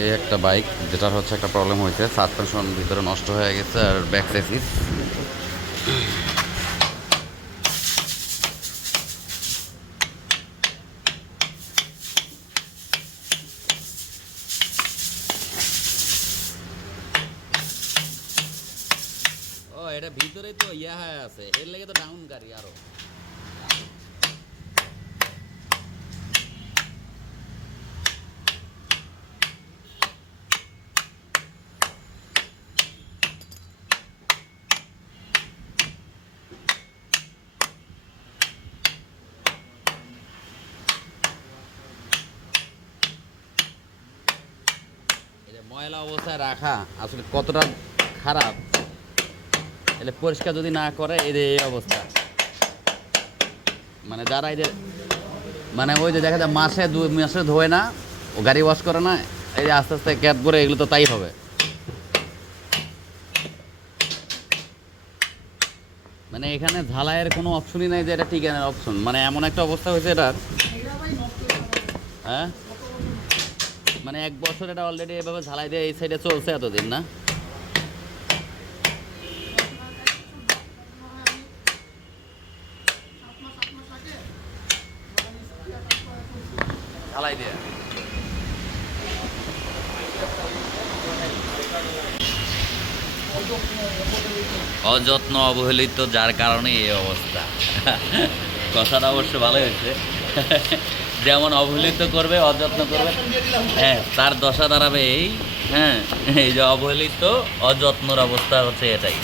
এই একটা বাইক, যেটার হচ্ছে একটা প্রবলেম হয়েছে। সাসপেনশন ভিতরে নষ্ট হয়ে গেছে আর ব্যাক সেসিস ও, এটা ভিতরে তো ইয়া হয়ে আছে। এর লেগে তো ডাউন গাড়ি আরও। ময়লা অবস্থায় রাখা আসলে কতটা খারাপ এলে পরিষ্কার যদি না করে, এই যে এই অবস্থা। মানে যারা যে মানে ওই যে দেখা যায় মাসে দু, মাসে ধোয় না, ও গাড়ি ওয়াশ করে না, এই যে আস্তে আস্তে ক্যাপ করে এগুলো তো তাই হবে। মানে এখানে ঝালাইয়ের কোনো অপশনই নাই যে এটা টিকানের অপশন মানে এমন একটা অবস্থা হয়েছে এটার। হ্যাঁ? মানে এক বছর এটা অলরেডি এভাবে ঝালাই দিয়ে এই সাইডে চলছে এতদিন, না? অযত্ন অবহেলিত যার কারণে এই অবস্থা। কথাটা অবশ্য ভালো হয়েছে। যেমন অবহেলিত করবে, অযত্ন করবে। হ্যাঁ তার দশা দাঁড়াবে এই হ্যাঁ এই যে অবহেলিত, অযত্নর অবস্থা হচ্ছে এটাই।